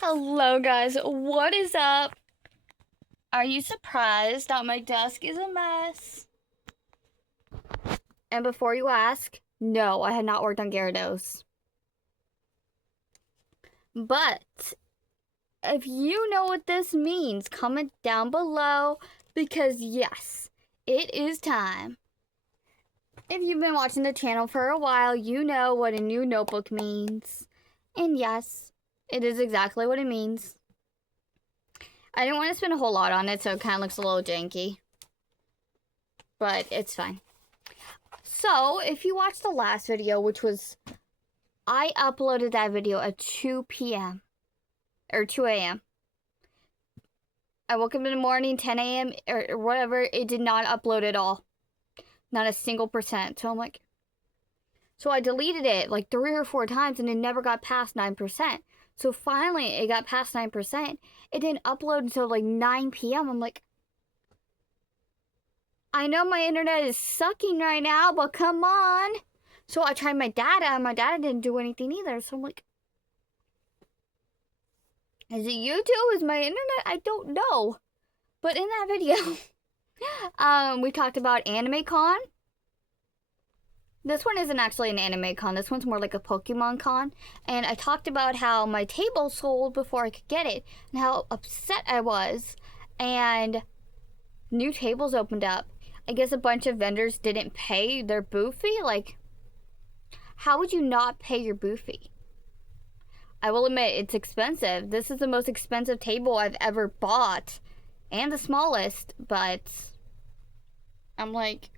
Hello, guys. What is up? Are you surprised that my desk is a mess? And before you ask, no, I had not worked on Gyarados. But if you know what this means, comment down below because yes, it is time. If you've been watching the channel for a while, you know what a new notebook means. And yes, it is exactly what it means. I didn't want to spend a whole lot on it, so it kind of looks a little janky. But it's fine. So, if you watched the last video, which was... I uploaded that video at 2 p.m. Or 2 a.m. I woke up in the morning, 10 a.m. or whatever. It did not upload at all. Not a single %. So I'm like... So I deleted it like 3 or 4 times and it never got past 9%. So finally, it got past 9%. It didn't upload until like 9 p.m. I'm like... I know my internet is sucking right now, but come on. So I tried my data, and my data didn't do anything either. So I'm like, is it YouTube? Is my internet? I don't know. But in that video, we talked about Anime Con. This one isn't actually an Anime Con. This one's more like a Pokemon Con. And I talked about how my table sold before I could get it, and how upset I was. And new tables opened up. I guess a bunch of vendors didn't pay their booth fee. Like, how would you not pay your booth fee? I will admit, it's expensive. This is the most expensive table I've ever bought. And the smallest, but... I'm like...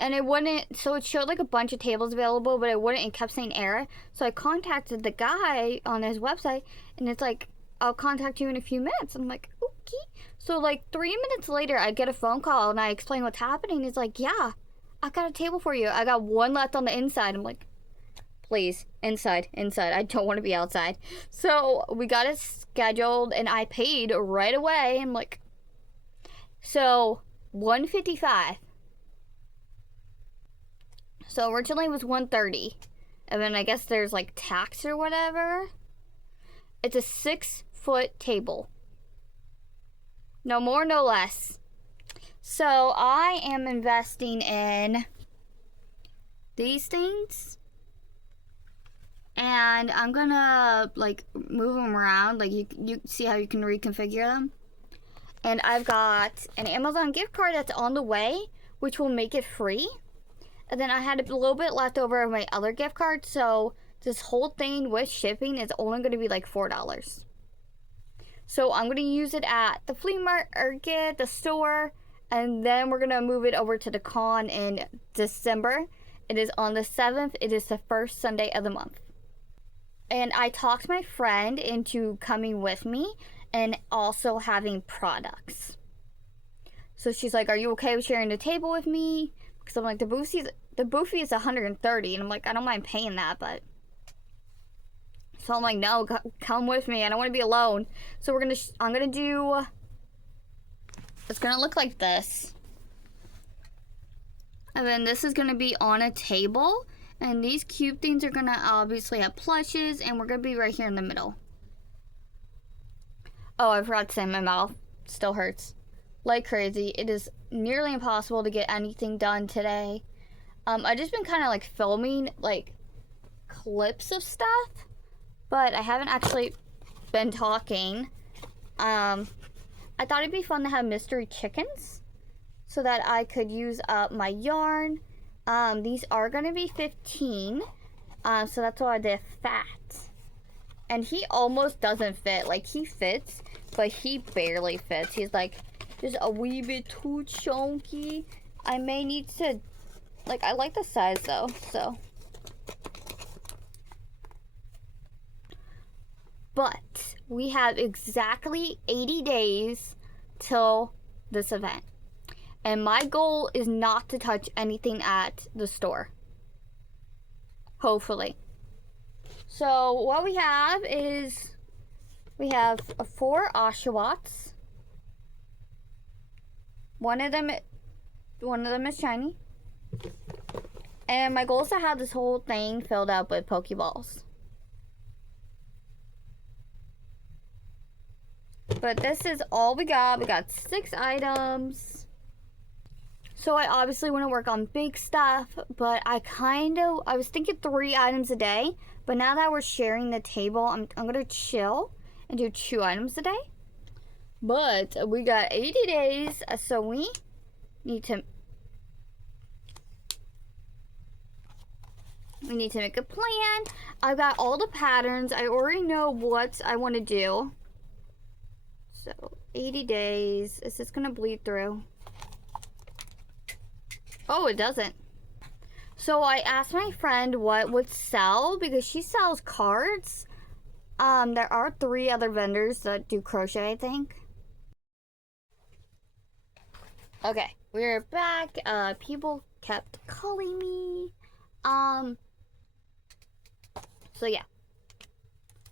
And it wouldn't... So it showed like a bunch of tables available, but it wouldn't. It kept saying error. So I contacted the guy on his website, and it's like, I'll contact you in a few minutes. I'm like, okay. So like 3 minutes later, I get a phone call and I explain what's happening. He's like, yeah, I got a table for you. I got one left on the inside. I'm like, please, inside. I don't want to be outside. So we got it scheduled and I paid right away. I'm like, so $155. So originally it was $130. And then I guess there's like tax or whatever. It's a 6-foot table. No more, no less. So I am investing in these things. And I'm gonna like move them around. Like you see how you can reconfigure them. And I've got an Amazon gift card that's on the way, which will make it free. And then I had a little bit left over of my other gift card. So this whole thing with shipping is only going to be like $4. So I'm going to use it at the flea market, the store, and then we're going to move it over to the con in December. It is on the 7th. It is the first Sunday of the month. And I talked my friend into coming with me and also having products. So she's like, are you okay with sharing the table with me? Because I'm like, the booth fee is $130, and I'm like, I don't mind paying that, but... So I'm like, no, come with me. I don't want to be alone. So I'm gonna do... It's gonna look like this. And then this is gonna be on a table. And these cube things are gonna obviously have plushes, and we're gonna be right here in the middle. Oh, I forgot to say my mouth still hurts like crazy. It is nearly impossible to get anything done today. I just been kind of like filming like clips of stuff, but I haven't actually been talking. I thought it'd be fun to have mystery chickens so that I could use up my yarn. These are gonna be 15, so that's why I did fat. And he almost doesn't fit. Like, he fits, but he barely fits. He's like just a wee bit too chunky. I may need to, like, I like the size though, so. But we have exactly 80 days till this event. And my goal is not to touch anything at the store. Hopefully. So what we have is, we have 4 Oshawotts. One of them is shiny. And my goal is to have this whole thing filled up with Pokeballs. But this is all we got. We got 6 items. So I obviously want to work on big stuff, but I was thinking 3 items a day. But now that we're sharing the table, I'm going to chill and do 2 items a day. But we got 80 days, so we need to make a plan. I've got all the patterns. I already know what I want to do. So 80 days. Is this going to bleed through? Oh, it doesn't. So I asked my friend what would sell because she sells cards. There are 3 other vendors that do crochet, I think. Okay, we're back. People kept calling me. So yeah.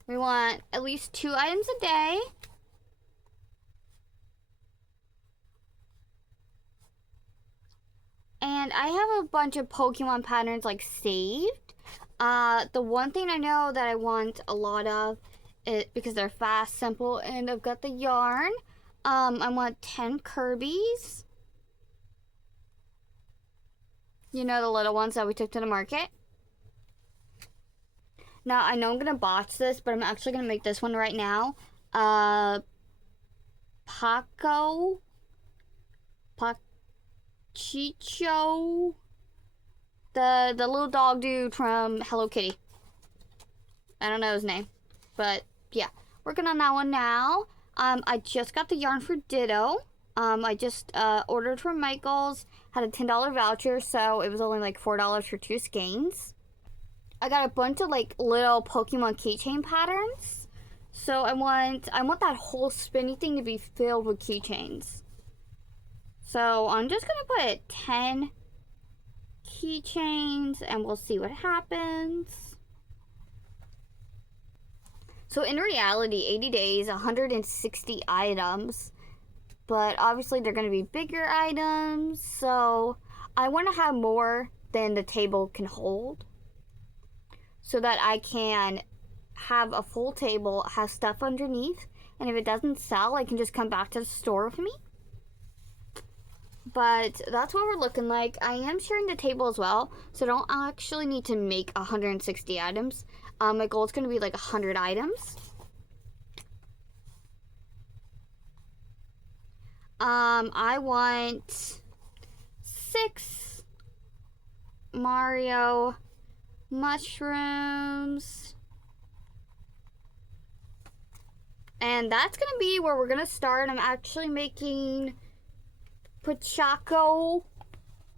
We want at least 2 items a day. And I have a bunch of Pokemon patterns like saved. The one thing I know that I want a lot of it because they're fast, simple, and I've got the yarn. I want 10 Kirby's. You know, the little ones that we took to the market. Now, I know I'm gonna botch this, but I'm actually gonna make this one right now. Chicho, the little dog dude from Hello Kitty. I don't know his name, but yeah, working on that one now. I just got the yarn for Ditto. I just ordered from Michaels, had a $10 voucher, so it was only like $4 for 2 skeins. I got a bunch of like little Pokemon keychain patterns, so I want that whole spinny thing to be filled with keychains. So I'm just gonna put 10 keychains and we'll see what happens. So in reality, 80 days, 160 items, but obviously they're gonna be bigger items, so I wanna have more than the table can hold so that I can have a full table, have stuff underneath, and if it doesn't sell, I can just come back to the store with me. But that's what we're looking like. I am sharing the table as well, so I don't actually need to make 160 items. My goal is going to be like 100 items. I want 6 Mario mushrooms. And that's going to be where we're going to start. I'm actually making Pochacco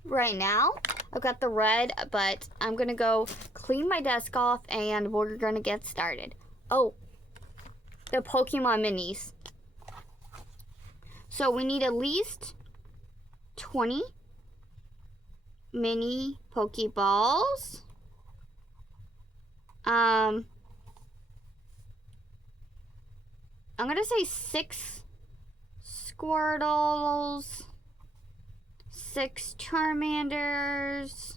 right now. I've got the red, but I'm gonna go clean my desk off and we're gonna get started. Oh, the Pokemon minis. So we need at least 20 mini Pokeballs. I'm gonna say 6 Squirtles, 6 Charmanders,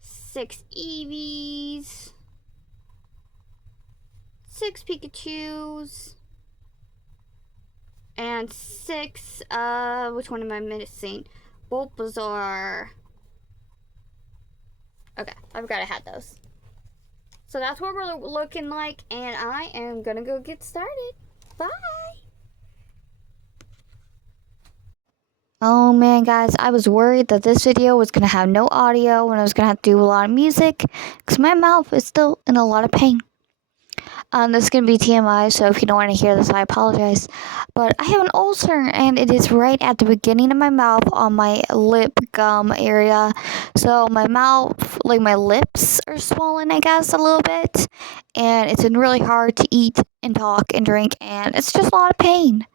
6 Eevees, 6 Pikachus, and 6, which one am I missing? Bulbasaur. Okay, I forgot I had those. So that's what we're looking like, and I am gonna go get started. Bye! Oh man, guys, I was worried that this video was going to have no audio and I was going to have to do a lot of music because my mouth is still in a lot of pain. This is going to be TMI, so if you don't want to hear this, I apologize. But I have an ulcer and it is right at the beginning of my mouth on my lip gum area. So my mouth, like my lips are swollen, I guess, a little bit. And it's been really hard to eat and talk and drink and it's just a lot of pain.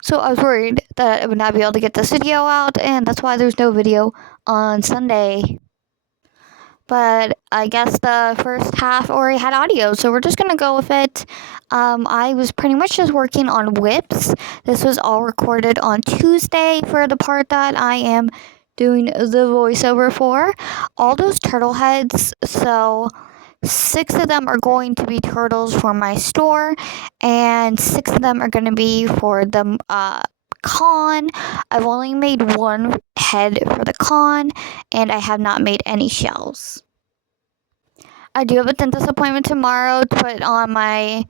So I was worried that I would not be able to get this video out, and that's why there's no video on Sunday. But I guess the first half already had audio, so we're just going to go with it. I was pretty much just working on whips. This was all recorded on Tuesday for the part that I am doing the voiceover for. All those turtle heads, so 6 of them are going to be turtles for my store, and 6 of them are going to be for the con. I've only made one head for the con, and I have not made any shells. I do have a dentist appointment tomorrow to put on my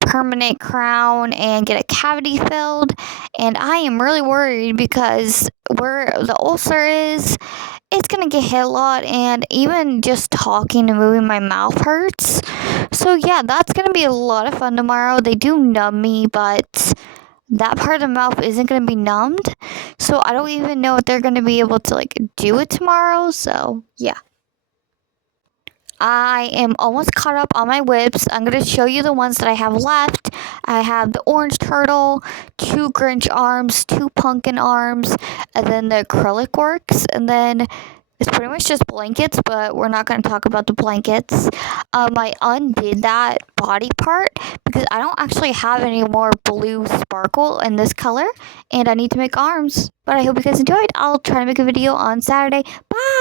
permanent crown and get a cavity filled, and I am really worried because where the ulcer is, it's gonna get hit a lot, and even just talking and moving my mouth hurts. So yeah, that's gonna be a lot of fun tomorrow. They do numb me, but that part of the mouth isn't gonna be numbed, so I don't even know if they're gonna be able to like do it tomorrow. So yeah, I am almost caught up on my whips. I'm going to show you the ones that I have left. I have the orange turtle, 2 Grinch arms, 2 pumpkin arms, and then the acrylic works. And then it's pretty much just blankets, but we're not going to talk about the blankets. I undid that body part because I don't actually have any more blue sparkle in this color, and I need to make arms. But I hope you guys enjoyed. I'll try to make a video on Saturday. Bye!